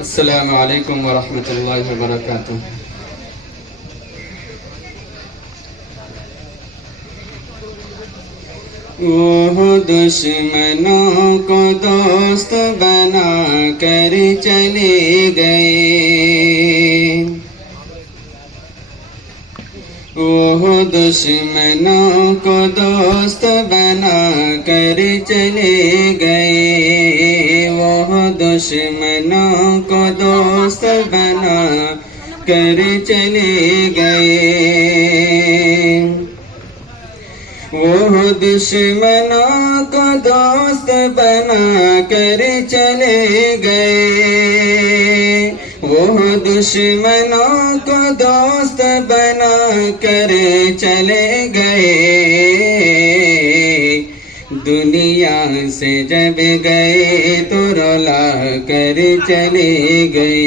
السلام علیکم ورحمۃ اللہ وبرکاتہ۔ وہ دشمنوں کو دوست بنا کر چلے گئے، وہ دشمنوں کو دوست بنا کر چلے گئے، وہ دشمنوں کو دوست بنا کر چلے گئے، وہ دشمنوں کو دوست بنا کر چلے گئے، وہ دشمنوں کو دوست بنا کر چلے گئے، دنیا سے جب گئے تو رلا کر چلے گئے،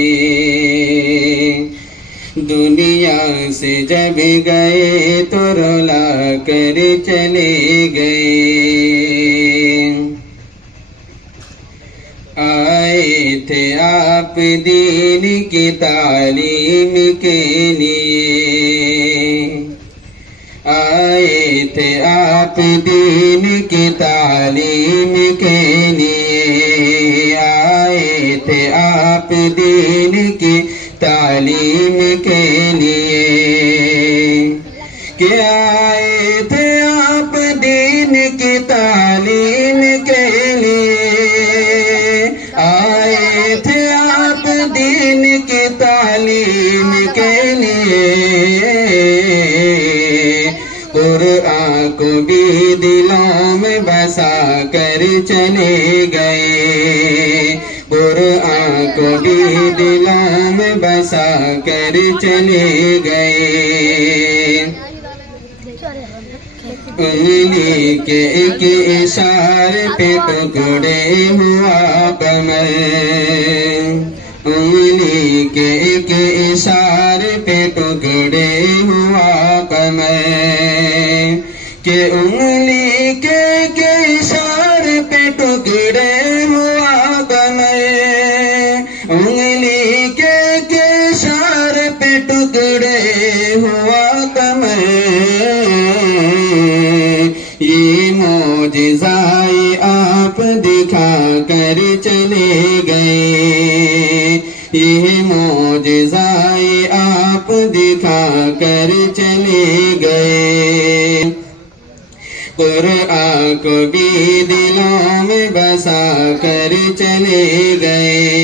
دنیا سے جب گئے تو رلا کر چلے گئے، آئے تھے آپ دین کی تعلیم کے لیے، آئے تھے آپ دین کی تعلیم کے لیے، آئے تھے آپ دین کی تعلیم کے لیے، کہ آئے تھے آپ دین کی تعلیم کے لیے، آئے تھے آپ دین کی تعلیم کے لیے، قرآن کو بھی دلوں میں بسا کر چلے گئے، قرآن کو بھی دلوں میں بسا کر چلے گئے، انگلی کے ایک اشارے پہ ٹکڑے ہوا قمر، انگلی کے ایک اشارے پہ ٹکڑے ہوا قمر، کہ انگلی کے ایک اشارے پہ ٹکڑے ہوا قمر، انگلی کے ایک اشارے پہ ٹکڑے ہوا قمر، یہ معجزہ آپ دکھا کر چلے گئے، یہ معجزہ آپ دکھا کر چلے گئے، قرآن کو بھی دلوں میں بسا کر چلے گئے،